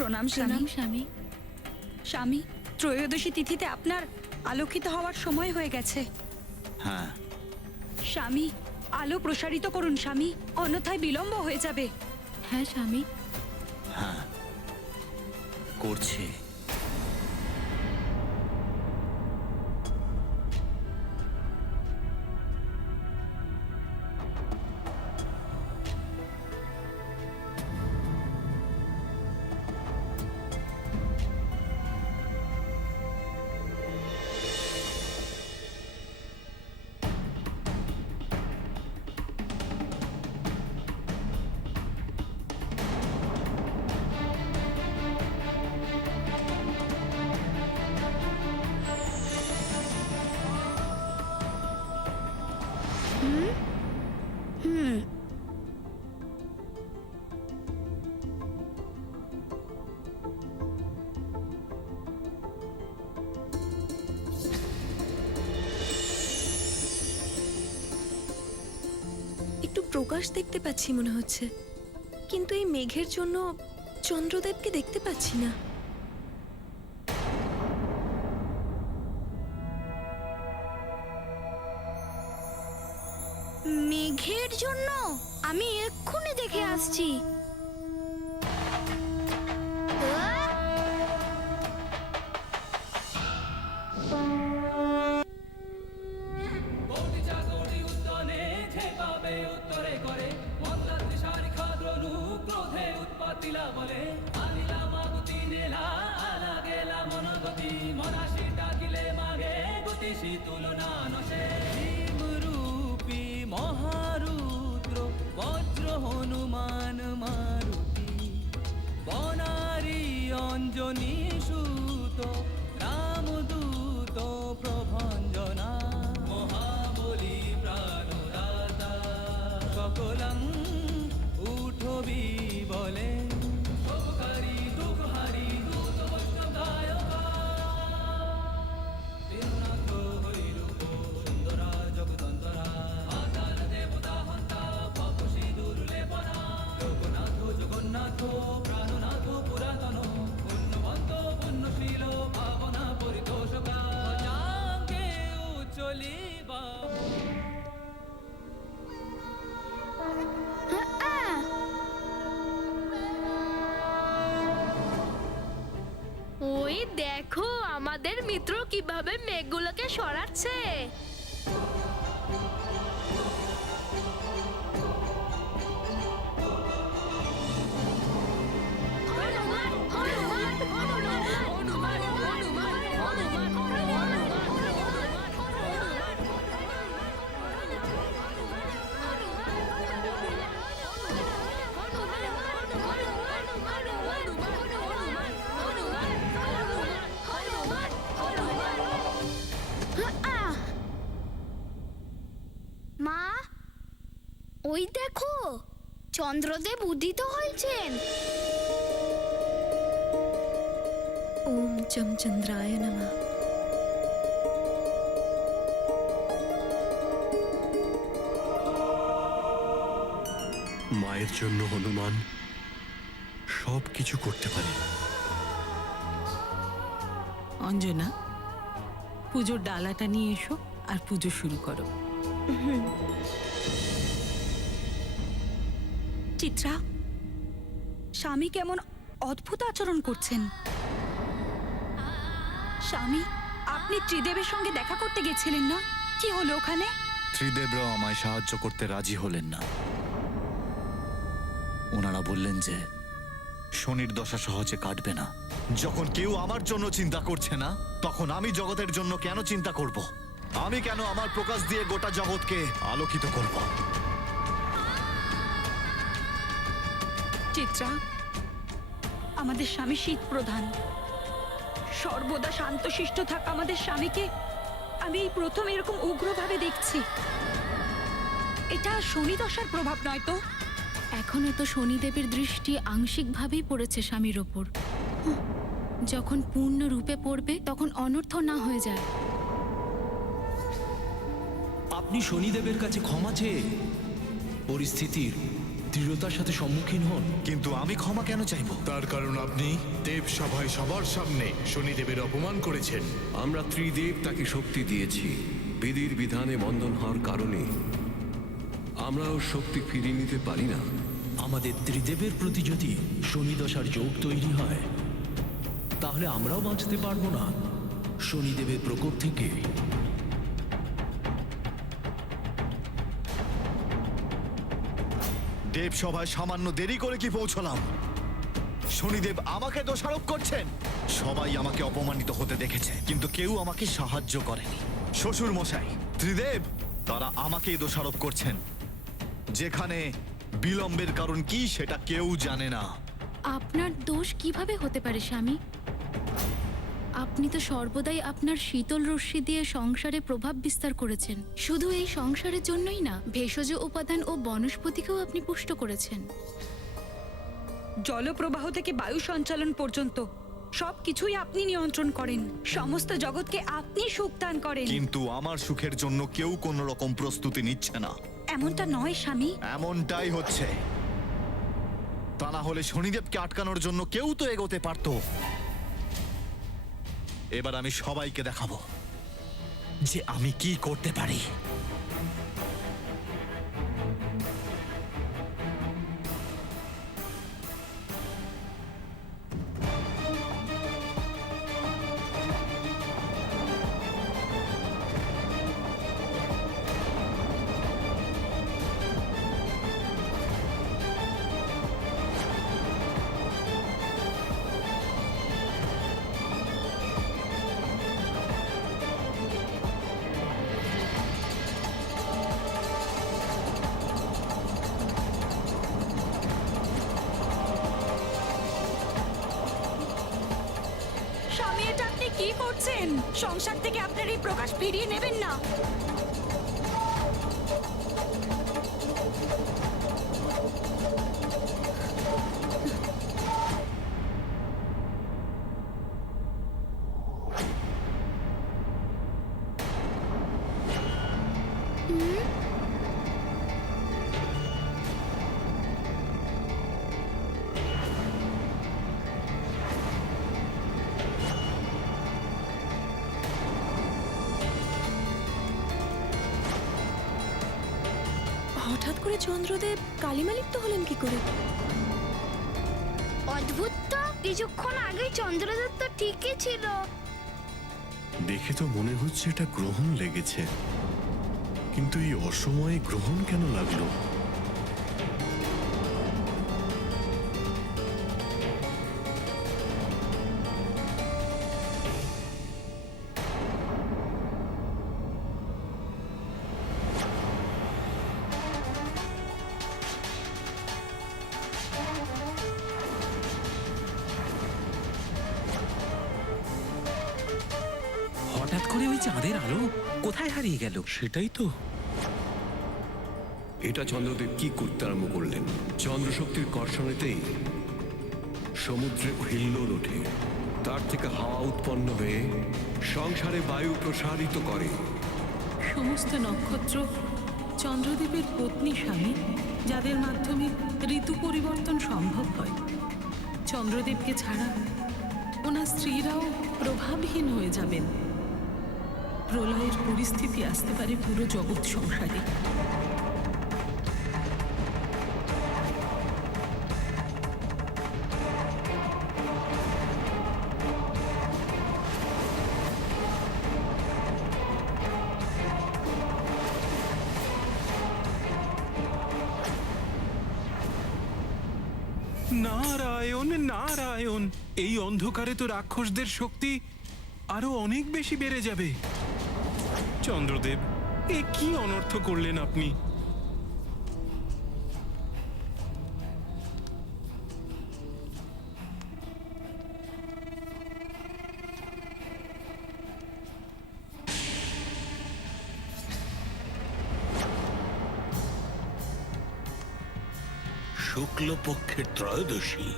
প্রণাম প্রণাম স্বামী। স্বামী। স্বামী, ত্রয়োদশী তিথিতে আপনার আলোকিত হওয়ার সময় হয়ে গেছে। হ্যাঁ, স্বামী, আলো প্রসারিত করুন স্বামী, অন্যথায় বিলম্ব হয়ে যাবে। হ্যাঁ স্বামী। হ্যাঁ করছি। একটু প্রকাশ দেখতে পাচ্ছি মনে হচ্ছে, কিন্তু এই মেঘের জন্য চন্দ্রদেবকে দেখতে পাচ্ছি না। মেঘের জন্য আমি এক্ষুনি দেখে আসছি। রূপী মহারুদ্র বজ্র হনুমান মারুতি বনারী অঞ্জনী সুত রামদূত প্রভঞ্জনা মহাবলী প্রাণদাতা সকলং উঠবি বলে শোকহারি দুঃখহারি দূত বৈষ্ণব গায়কা তিরুনাথ হরিরূপ সুন্দরা জগদন্তরা আকার দেবতা হন্তা পাপসী দুর্লেপনা জগন্নাথ জগন্নাথ প্রাণনাথ পুরাতন পুণ্যবন্ত পুণ্যশীল পাবনা পরিতোষকা জাঙ্গে উচলিবা ওই দেখো আমাদের মিত্র কিভাবে মেঘগুলোকে সরাচ্ছে। মা, ওই দেখো চন্দ্রদেব উদিত হয়েছেন। ওম চম চন্দ্রায় নমঃ। মায়ের জন্য হনুমান সব কিছু করতে পারে। অঞ্জনা, পুজোর ডালাটা নিয়ে এসো আর পুজো শুরু করো। চিত্রা, স্বামী কেমন অদ্ভুত আচরণ করছেন। স্বামী, আপনি ত্রিদেবের সঙ্গে দেখা করতে গেছিলেন না? কি হলো ওখানে? ত্রিদেবরাও আমায় সাহায্য করতে রাজি হলেন না। ওনারা বললেন যে শনির দশা সহজে কাটবে না। যখন কেউ আমার জন্য চিন্তা করছে না, তখন আমি জগতের জন্য কেন চিন্তা করব? আমি কেন আমার প্রকাশ দিয়ে গোটা জগৎকে আলোকিত করব? চিত্রা, আমাদের স্বামী শীত প্রধান, সর্বদা শান্তশিষ্ট থাকা আমাদের স্বামীকে আমি এই প্রথম এরকম উগ্রভাবে দেখছি। এটা শনি দশার প্রভাব নয় তো? এখনো তো শনিদেবের দৃষ্টি আংশিকভাবেই পড়েছে স্বামীর ওপর। যখন পূর্ণ রূপে পড়বে তখন অনর্থ না হয়ে যায়। আপনি শনিদেবের কাছে ক্ষমা চেয়ে পরিস্থিতির দৃঢ়তার সাথে সম্মুখীন হন। কিন্তু আমি ক্ষমা কেন চাইবো? তার কারণ আপনি দেব সভায় সবার সামনে শনিদেবের অপমান করেছেন। আমরা ত্রিদেব তাকে শক্তি দিয়েছি। বিধির বিধানে বন্ধন হওয়ার কারণে আমরাও শক্তি ফিরিয়ে নিতে পারি না। আমাদের ত্রিদেবের প্রতি যদি শনিদশার যোগ তৈরি হয়, তাহলে আমরাও বাঁচতে পারবো না শনিদেবের প্রকোপ থেকে। দেব সভায় সামান্য দেরি করে কি পৌঁছলাম? শনিদেব আমাকে দোষারোপ করছেন। সবাই আমাকে অপমানিত হতে দেখেছে, কিন্তু কেউ আমাকে সাহায্য করেনি। শ্বশুর মশাই, ত্রিদেব, তারা আমাকেই দোষারোপ করছেন, যেখানে বিলম্বের কারণ কি সেটা কেউ জানে না। আপনার দোষ কিভাবে হতে পারে স্বামী? আপনি তো সর্বদাই আপনার শীতল রশ্মি দিয়ে সংসারে প্রভাব বিস্তার করেছেন। শুধু এই সংসারের জন্যই না, ভেষজ উপাদান ও বনস্পতিকেও আপনি পুষ্ট করেছেন। জলপ্রবাহ থেকে বায়ু সঞ্চালন পর্যন্ত সবকিছুই আপনি নিয়ন্ত্রণ করেন। সমস্ত জগৎকে আপনি সুখ দান করেন। কিন্তু আমার সুখের জন্য কেউ কোনো রকম প্রস্তুতি নিচ্ছে না। এমনটা নয় স্বামী। এমনটাই হচ্ছে। তা না হলে শনিদেবকে আটকানোর জন্য কেউ তো এগোতে পারতো। এবার আমি সবাইকে দেখাবো যে আমি কি করতে পারি। স্বামী, এটা আপনি কি করছেন? সংসার থেকে আপনার এই প্রকাশ ফিরিয়ে নেবেন না। হঠাৎ করে চন্দ্রদেব কালিমালিপ্ত হলেন কি করে? অদ্ভুত তো, কিছুক্ষণ আগে চন্দ্রদেব তো ঠিকই ছিল। দেখে তো মনে হচ্ছে এটা গ্রহণ লেগেছে, কিন্তু এই অসময়ে গ্রহণ কেন লাগলো? হঠাৎ করে ওই চাঁদের আলো কোথায় হারিয়ে গেল? সেটাই তো। এটা চন্দ্রদেব কি করতে আরম্ভ করলেন? চন্দ্রশক্তির কর্ষণেতেই সমুদ্রে হিল্লোল ওঠে, তার থেকে হাওয়া উৎপন্ন হয়ে সংসারে বায়ু প্রসারিত করে। সমস্ত নক্ষত্র চন্দ্রদেবের পত্নী স্বামী, যাদের মাধ্যমে ঋতু পরিবর্তন সম্ভব হয়। চন্দ্রদেবকে ছাড়া ওনার স্ত্রীরাও প্রভাবহীন হয়ে যাবেন। প্রলয়ের পরিস্থিতি আসতে পারে পুরো জগৎ সংসারে। নারায়ণ নারায়ণ, এই অন্ধকারে তো রাক্ষসদের শক্তি আরো অনেক বেশি বেড়ে যাবে। চন্দ্রদেব, এ কি অনর্থ করলেন আপনি? শুক্লপক্ষের ত্রয়োদশী,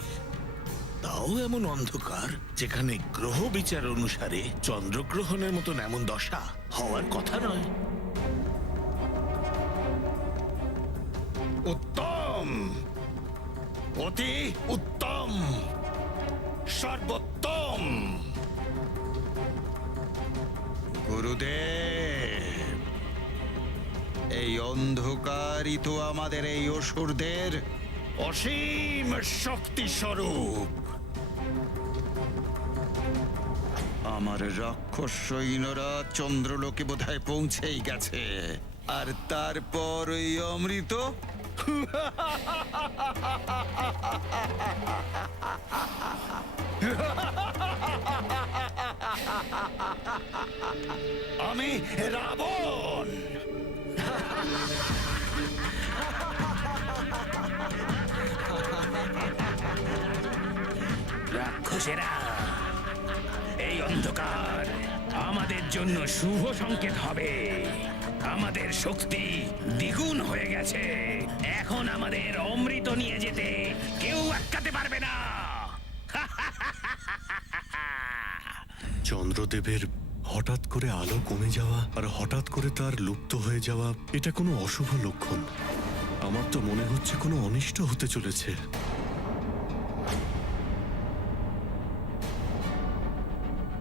তাও এমন অন্ধকার যেখানে গ্রহ বিচার অনুসারে চন্দ্রগ্রহণের মতন এমন দশা হওয়ার কথা নয়। উত্তম, অতি উত্তম, সর্বোত্তম। গুরুদেব, এই অন্ধকারই তো আমাদের এই অসুরদের অসীম শক্তি স্বরূপ। আমার রাক্ষস সৈন্যরা চন্দ্রলোকে বোধহয় পৌঁছেই গেছে, আর তারপর ওই অমৃত আমি রাবণ। রাক্ষসেরা, এই অন্ধকার আমাদের জন্য শুভ সংকেত হবে। আমাদের শক্তি দ্বিগুণ হয়ে গেছে। এখন আমাদের অমৃত নিয়ে যেতে কেউ আটকাতে পারবে না। চন্দ্রদেবের হঠাৎ করে আলো কমে যাওয়া আর হঠাৎ করে তার লুপ্ত হয়ে যাওয়া, এটা কোনো অশুভ লক্ষণ। আমার তো মনে হচ্ছে কোনো অনিষ্ট হতে চলেছে।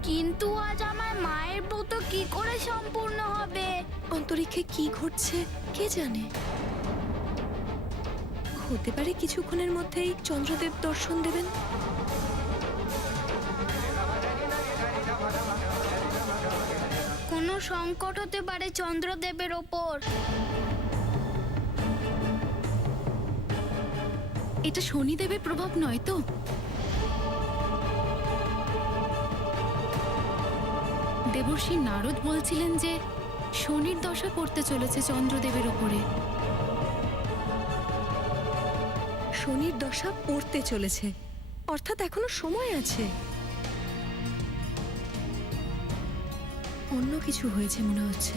কিন্তু আজ আমার মায়ের ব্রত কি করে সম্পূর্ণ হবে? অন্তরিক্ষে কি ঘটছে কে জানে। হতে পারে কিছুক্ষণের মধ্যেই চন্দ্রদেব দর্শন দেবেন। কোনো সংকট হতে পারে চন্দ্রদেবের ওপর। এটা শনিদেবের প্রভাব নয় তো? দেবর্ষি নারদ বলছিলেন যে শনির দশা পড়তে চলেছে চন্দ্রদেবের ওপরে। শনির দশা পড়তে চলেছে, অর্থাৎ এখনো সময় আছে। অন্য কিছু হয়েছে মনে হচ্ছে।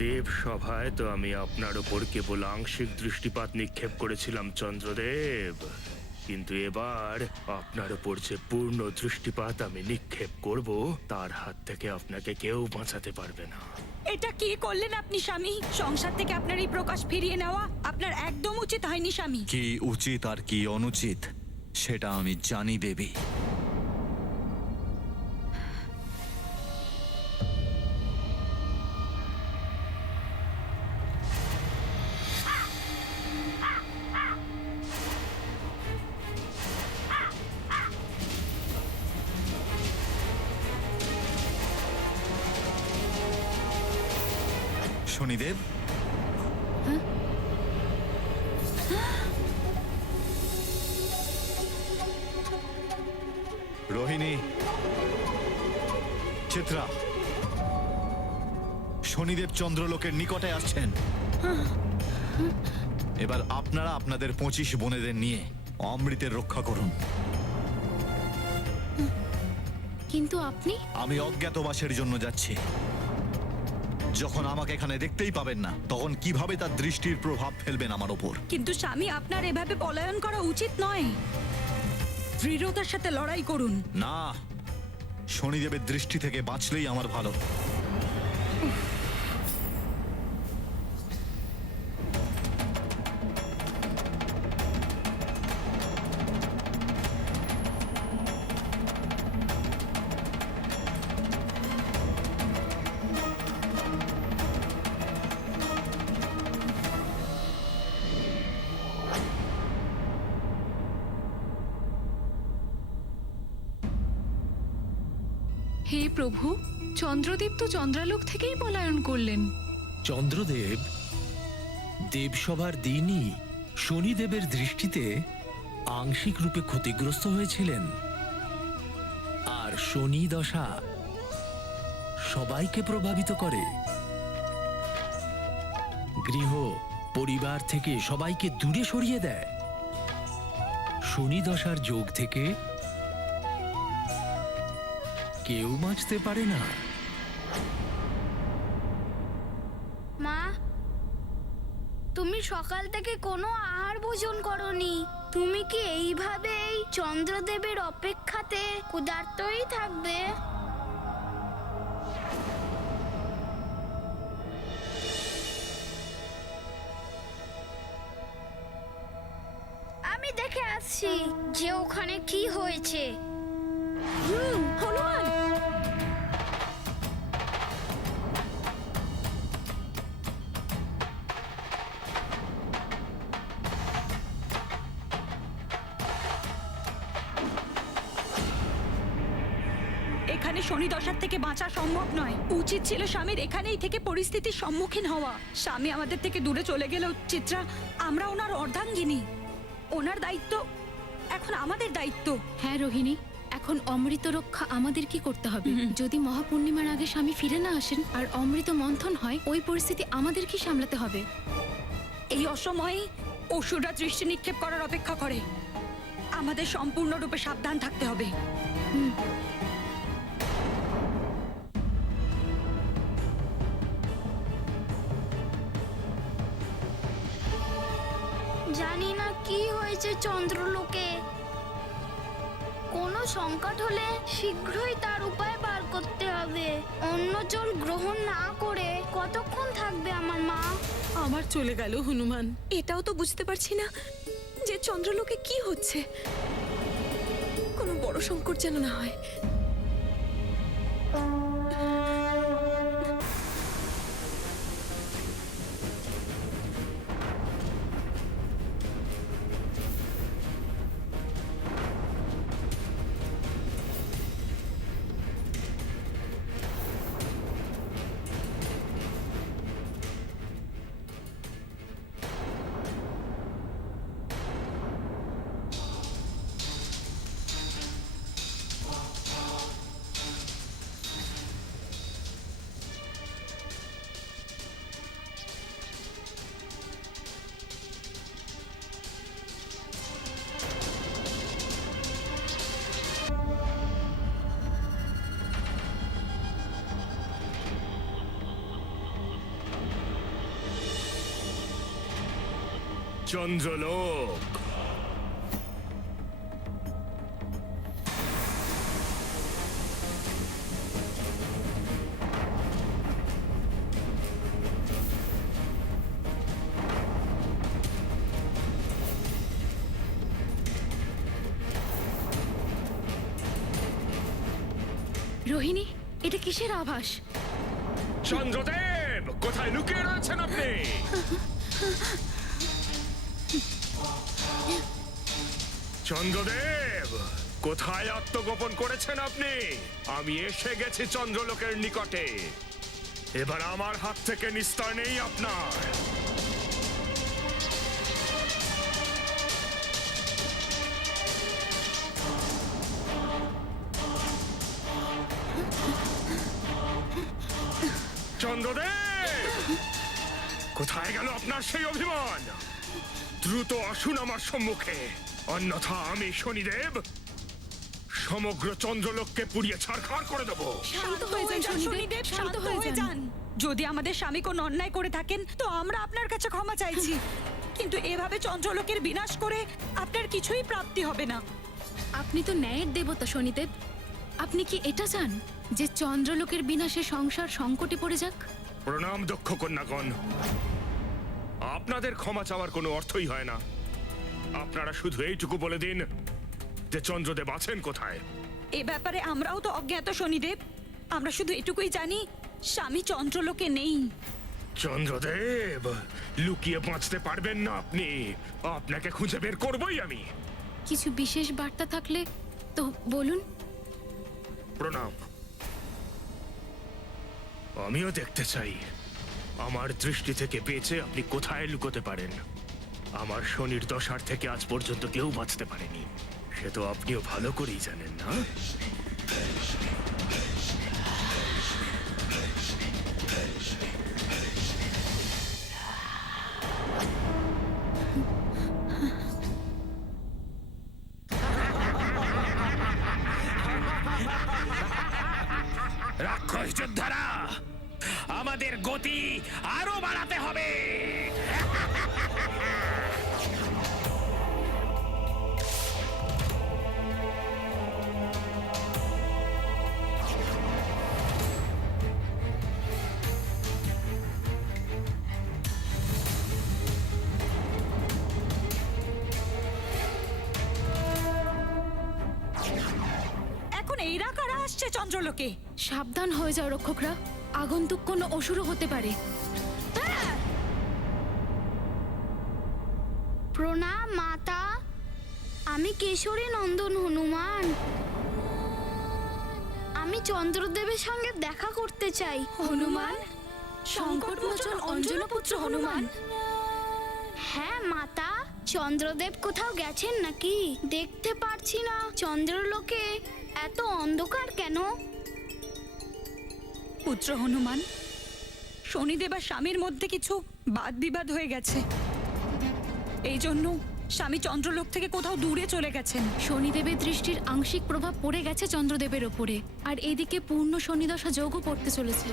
দেব সভায় তো আমি আপনার উপর কেবল আংশিক দৃষ্টিপাত নিক্ষেপ করেছিলাম চন্দ্রদেব, কিন্তু এবার আপনার উপর যে পূর্ণ দৃষ্টিপাত আমি নিক্ষেপ করব, তার হাত থেকে আপনাকে কেউ বাঁচাতে পারবে না। এটা কি করলেন আপনি স্বামী? সংসার থেকে আপনার এই প্রকাশ ফিরিয়ে নেওয়া আপনার একদম উচিত হয়নি স্বামী। কি উচিত আর কি অনুচিত সেটা আমি জানি দেবী। শনিদেব, রোহিণী, চিত্রা, শনিদেব চন্দ্রলোকের নিকটে আসছেন। এবার আপনারা আপনাদের 25 বোনেদের নিয়ে অমৃতের রক্ষা করুন। কিন্তু আপনি? আমি অজ্ঞাতবাসের জন্য যাচ্ছি। যখন আমাকে এখানে দেখতেই পাবেন না, তখন কিভাবে তার দৃষ্টির প্রভাব ফেলবেন আমার ওপর? কিন্তু স্বামী, আপনার এভাবে পলায়ন করা উচিত নয়। দৃঢ়তার সাথে লড়াই করুন। না, শনিদেবের দৃষ্টি থেকে বাঁচলেই আমার ভালো। হে প্রভু, চন্দ্রদেব তো চন্দ্রালোক থেকেই পলায়ন করলেন। চন্দ্রদেব দেবসভার দিনই শনিদেবের দৃষ্টিতে আংশিক রূপে ক্ষতিগ্রস্ত হয়েছিলেন। আর শনি দশা সবাইকে প্রভাবিত করে, গৃহ পরিবার থেকে সবাইকে দূরে সরিয়ে দেয়। শনি দশার যোগ থেকে কেউ বাঁচতে পারে না। মা, তুমি সকাল থেকে কোনো আহার ভোজন করনি। তুমি কি এইভাবেই চন্দ্রদেবের অপেক্ষাতে ক্ষুধার্তই থাকবে? দেখে আসছি যে ওখানে কি হয়েছে। হনুমান, এখানে শনি দশার থেকে বাঁচা সম্ভব নয়। উচিত ছিল স্বামীর এখানেই থেকে পরিস্থিতির সম্মুখীন হওয়া। স্বামী আমাদের থেকে দূরে চলে গেলেও চিত্রা, আমরা ওনার অর্ধাঙ্গিনী। ওনার দায়িত্ব এখন আমাদের দায়িত্ব। হ্যাঁ রোহিণী, এখন অমৃত রক্ষা আমাদের কি করতে হবে? যদি মহাপূর্ণিমার আগে স্বামী ফিরে না আসেন আর অমৃত মন্থন হয়, ওই পরিস্থিতি আমাদের কি সামলাতে হবে? এই অসময়ে অসুররা দৃষ্টি নিক্ষেপ করার অপেক্ষা করে। আমাদের সম্পূর্ণরূপে সাবধান থাকতে হবে। জানি না কি হয়েছে চন্দ্রলোকে। কোনো সংকট হলে শীঘ্রই তার উপায় বার করতে হবে। অন্য জল গ্রহণ না করে কতক্ষণ থাকবে আমার মা? আমার চলে গেল হনুমান। এটাও তো বুঝতে পারছি না যে চন্দ্রলোকে কি হচ্ছে। কোনো বড় সংকট যেন না হয়। চন্দ্রলোক, রোহিণী, এটা কিসের আভাস? চন্দ্রদেব কোথায় লুকিয়ে রয়েছেন আপনি? চন্দ্রদেব কোথায় আত্মগোপন করেছেন আপনি? আমি এসে গেছি চন্দ্রলোকের নিকটে। এবার আমার হাত থেকে নিস্তার নেই আপনার। চন্দ্রদেব, কোথায় গেল আপনার সেই অভিমান? দ্রুত আসুন আমার সম্মুখে, অন্যথা আমি শনিদেব সমগ্র চন্দ্রলোককে পুড়িয়ে ছারখার করে দেব। শান্ত হয়ে যান শনিদেব, শান্ত হয়ে যান। যদি আমাদের স্বামী কোন অন্যায় করে থাকেন তো আমরা আপনার কাছে ক্ষমা চাইছি, কিন্তু এভাবে চন্দ্রলোকের বিনাশ করে আপনার কিছুই প্রাপ্তি হবে না। আপনি তো ন্যায়ের দেবতা শনিদেব। আপনি কি এটা চান যে চন্দ্রলোকের বিনাশে সংসার সংকটে পড়ে যাক? প্রণাম দক্ষ কন্যাগণ, আপনাদের ক্ষমা চাওয়ার কোনো অর্থই হয় না। আপনারা শুধু এইটুকু বলে দিন যে চন্দ্রদেব আছেন কোথায়। এ ব্যাপারে আমরাও তো অজ্ঞাত শনিদেব। আমরা শুধু এটুকুই জানি স্বামী চন্দ্রলোকে নেই। চন্দ্রদেব, লুকিয়ে বাঁচতে পারবেন না আপনি। আপনাকে খুঁজে বের করবই আমি। কিছু বিশেষ বার্তা থাকলে তো বলুন। প্রণাম। আমিও দেখতে চাই আমার দৃষ্টি থেকে বেঁচে আপনি কোথায় লুকোতে পারেন। আমার শনির দশার থেকে আজ পর্যন্ত কেউ বাঁচতে পারেনি, সে তো আপনিও ভালো করেই জানেন না? রাক্ষস যোদ্ধারা, আমাদের গতি আরো বাড়াতে হবে। চন্দ্রলোকে। সাবধান হয়ে যাও রক্ষকরা, আগন্তুক কোনো অসুরও হতে পারে। প্রণাম মাতা, আমি কেশরী নন্দন হনুমান। আমি চন্দ্রদেবের সঙ্গে দেখা করতে চাই। হনুমান, সংকটমোচন অঞ্জনপুত্র হনুমান। হ্যাঁ মাতা, চন্দ্রদেব কোথাও গেছেন নাকি? দেখতে পারছি না। চন্দ্রলোকে এত অন্ধকার কেন? পুত্র হনুমান, শনিদেব আর স্বামীর মধ্যে কিছু বাদ বিবাদ হয়ে গেছে। এই জন্য স্বামী চন্দ্রলোক থেকে কোথাও দূরে চলে গেছেন। শনিদেবের দৃষ্টির আংশিক প্রভাব পড়ে গেছে চন্দ্রদেবের ওপরে, আর এদিকে পূর্ণ শনিদশা যোগও পড়তে চলেছে।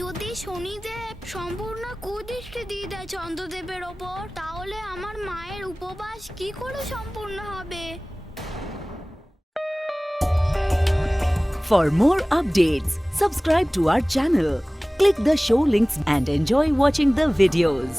যদি শনিদেব সম্পূর্ণ কুদৃষ্টি দিয়ে দেয় চন্দ্রদেবের ওপর, তাহলে আমার মায়ের উপবাস কি করে সম্পূর্ণ হবে? For more updates, subscribe to our channel, click the show links and enjoy watching the videos.